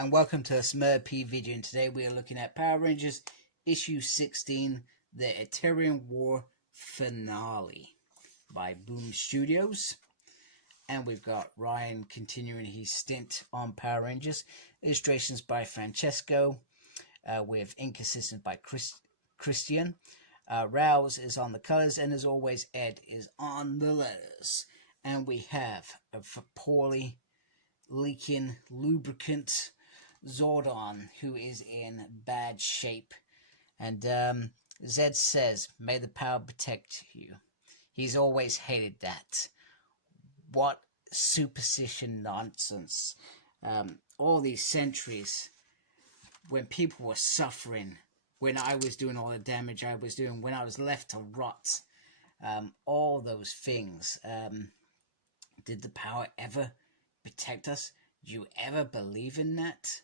and welcome to a Smurp video, and today we are looking at Power Rangers issue 16, the Eltarian War finale by Boom Studios. And we've got Ryan continuing his stint on Power Rangers. Illustrations by Francesco, with ink assistance by Christian. Rouse is on the colors, and as always, Ed is on the letters. And we have a poorly leaking lubricant Zordon, who is in bad shape. And Zed says, "May the power protect you." He's always hated that. What superstition nonsense. All these centuries, when people were suffering, when I was doing all the damage I was doing, when I was left to rot, all those things. Did the power ever protect us? Do you ever believe in that?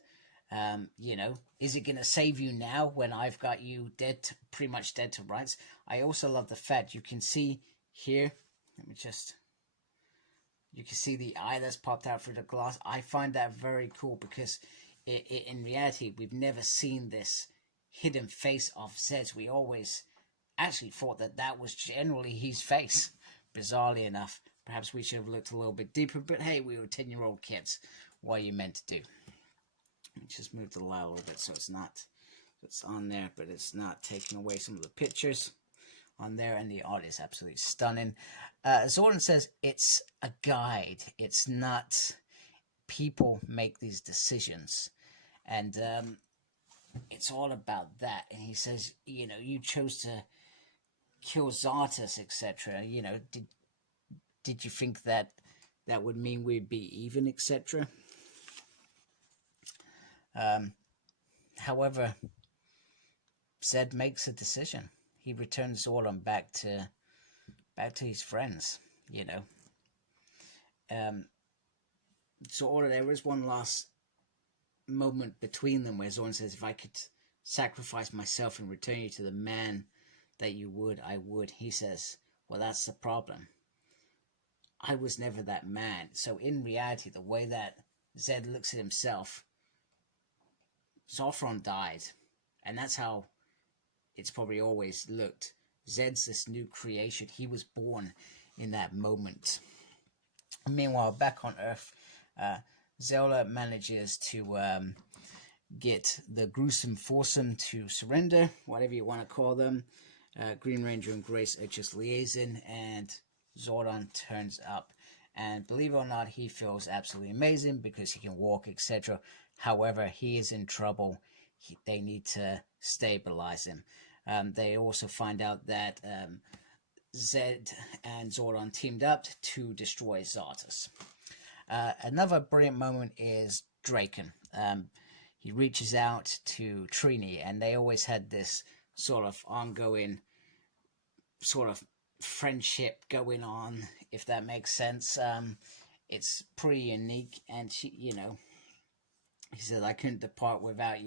Is it going to save you now when I've got you dead, pretty much dead to rights? I also love the fact you can see here, you can see the eye that's popped out through the glass. I find that very cool because in reality, we've never seen this hidden face of Zed's. We always actually thought that was generally his face, bizarrely enough. Perhaps we should have looked a little bit deeper, but hey, we were 10-year-old kids. What are you meant to do? Let me just move the light a little bit so it's on there, but it's not taking away some of the pictures on there, and the art is absolutely stunning. Zordon says it's a guide. It's not people make these decisions, and it's all about that. And he says, you chose to kill Zartus, etc. Did you think that would mean we'd be even, etc.? However, Zed makes a decision. He returns Zordon back to his friends. So there is one last moment between them where Zordon says, "If I could sacrifice myself and return you to the man that you would, I would." He says, "Well, that's the problem. I was never that man." So in reality, the way that Zed looks at himself, Zophron died, and that's how it's probably always looked. Zed's this new creation. He was born in that moment. Meanwhile, back on Earth, Zelda manages to get the gruesome foursome to surrender, whatever you want to call them. Green Ranger and Grace are just liaison, and Zordon turns up, and believe it or not, he feels absolutely amazing because he can walk, etc. However, he is in trouble. They need to stabilize him. They also find out that Zed and Zordon teamed up to destroy Zartus. Another brilliant moment is Draken. He reaches out to Trini, and they always had this sort of ongoing sort of friendship going on, if that makes sense. It's pretty unique, and she, he said, "I couldn't depart without,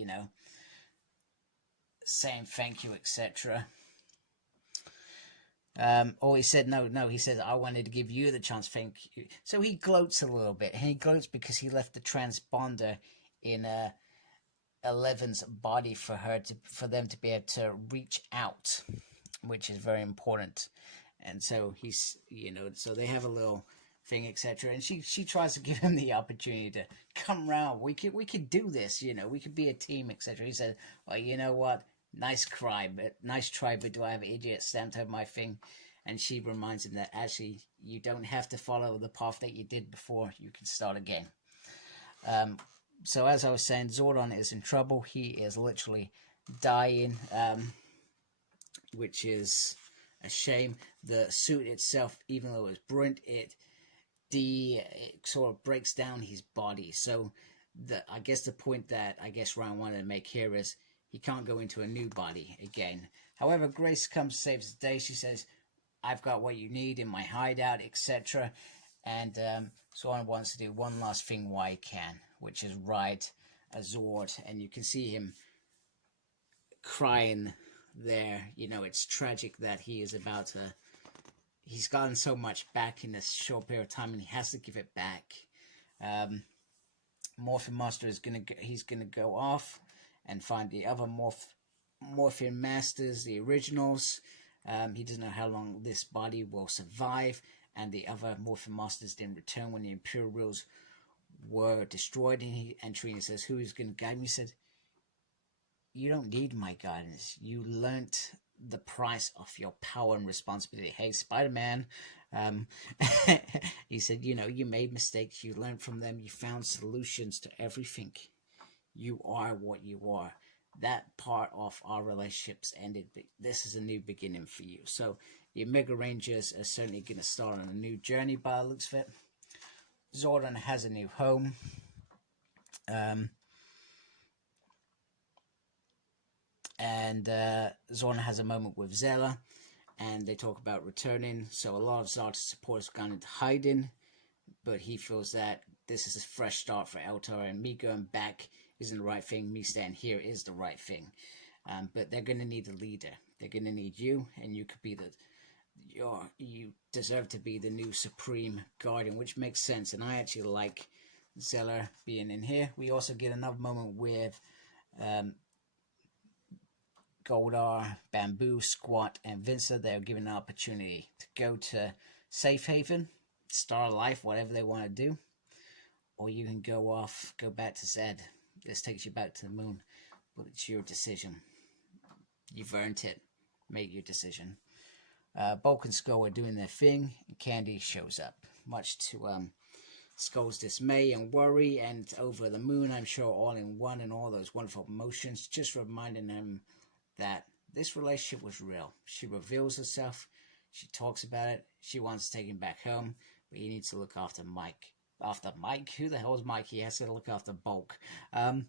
saying thank you, etc." Or he said, no, he says, "I wanted to give you the chance, thank you." So he gloats a little bit, and he gloats because he left the transponder in Eleven's body for them to be able to reach out, which is very important. And so he's, so they have a little thing, etc. And she tries to give him the opportunity to come around. We could do this, we could be a team, etc. He said, "Well, you know what? Nice try, but do I have idiot stamped over my thing?" And she reminds him that actually you don't have to follow the path that you did before. You can start again. So as I was saying, Zordon is in trouble. He is literally dying, which is a shame. The suit itself, even though it's brilliant, it sort of breaks down his body. So I guess the point that Ryan wanted to make here is he can't go into a new body again. However, Grace comes, saves the day. She says, "I've got what you need in my hideout, etc." And Zordon wants to do one last thing while he can, which is ride a Zord. And you can see him crying there. It's tragic that he is about to... He's gotten so much back in this short period of time, and he has to give it back. Morphin Master is he's gonna go off and find the other Morphin Masters, the originals. He doesn't know how long this body will survive, and the other Morphin Masters didn't return when the Imperials were destroyed. And Trina says, "Who is going to guide me?" He said, "You don't need my guidance. You learnt the price of your power and responsibility." Hey, Spider-Man. He said, you made mistakes. You learned from them. You found solutions to everything. You are what you are. That part of our relationships ended. But this is a new beginning for you. So the Omega Rangers are certainly going to start on a new journey by the looks of it. Zordon has a new home. And Zordon has a moment with Zella, and they talk about returning. So a lot of Zarda's support has gone into hiding, but he feels that this is a fresh start for Eltarian. Me going back isn't the right thing. Me staying here is the right thing. But they're going to need a leader. They're going to need you, and you could be you deserve to be the new Supreme Guardian, which makes sense. And I actually like Zella being in here. We also get another moment with Goldar, Bamboo, Squat, and Vincer. They're given an opportunity to go to Safe Haven, start life, whatever they want to do. Or you can go back to Zed. This takes you back to the moon. But it's your decision. You've earned it. Make your decision. Bulk and Skull are doing their thing, and Candy shows up. Much to Skull's dismay and worry, and over the moon, I'm sure all in one, and all those wonderful emotions, just reminding him that this relationship was real. She reveals herself. She talks about it. She wants to take him back home, but he needs to look after Mike. After Mike? Who the hell is Mike? He has to look after Bulk. And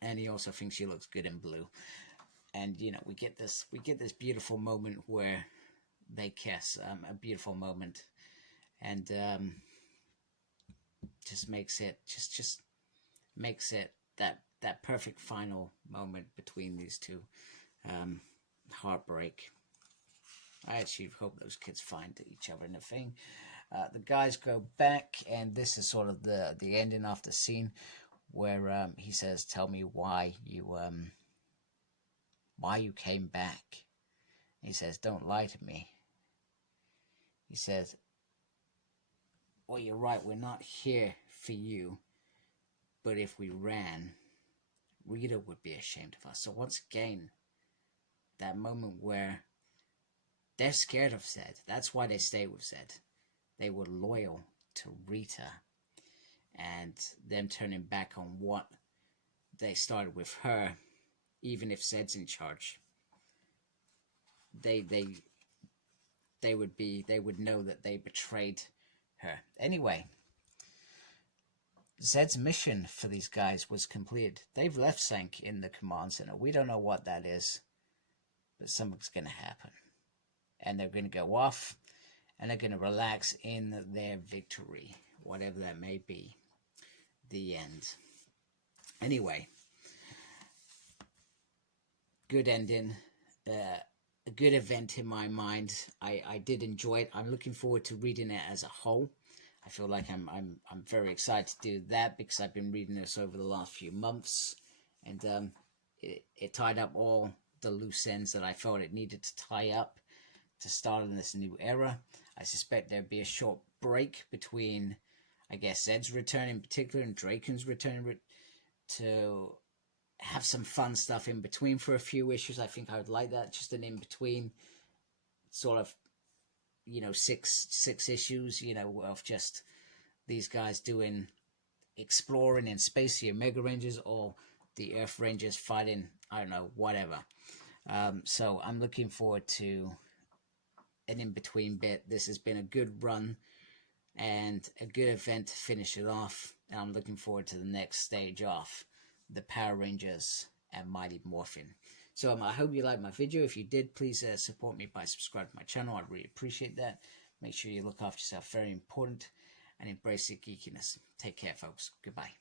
he also thinks she looks good in blue. And we get this beautiful moment where they kiss. A beautiful moment, and just makes it makes it that perfect final moment between these two. Heartbreak. I actually hope those kids find each other in the thing. The guys go back, and this is sort of the ending of the scene where he says, "Tell me why you came back." He says, "Don't lie to me." He says, "Well, you're right. We're not here for you. But if we ran, Rita would be ashamed of us." So once again, that moment where they're scared of Zed. That's why they stay with Zed. They were loyal to Rita. And them turning back on what they started with her, even if Zed's in charge, they would know that they betrayed her. Anyway, Zed's mission for these guys was completed. They've left Sank in the command center. We don't know what that is, but something's going to happen. And they're going to go off, and they're going to relax in their victory, whatever that may be. The end. Anyway, good ending. A good event in my mind. I did enjoy it. I'm looking forward to reading it as a whole. I feel like I'm very excited to do that because I've been reading this over the last few months, and it tied up all the loose ends that I felt it needed to tie up to start in this new era. I suspect there'd be a short break between, I guess, Zed's return in particular and Draken's return to have some fun stuff in between for a few issues. I think I would like that, just an in-between sort of, 6 issues, of just these guys exploring in space, the Omega Rangers or the Earth Rangers fighting, I don't know, whatever. So I'm looking forward to an in-between bit. This has been a good run and a good event to finish it off, and I'm looking forward to the next stage off, the Power Rangers and Mighty Morphin. So I hope you liked my video. If you did, please support me by subscribing to my channel. I'd really appreciate that. Make sure you look after yourself, very important, and embrace your geekiness. Take care, folks. Goodbye.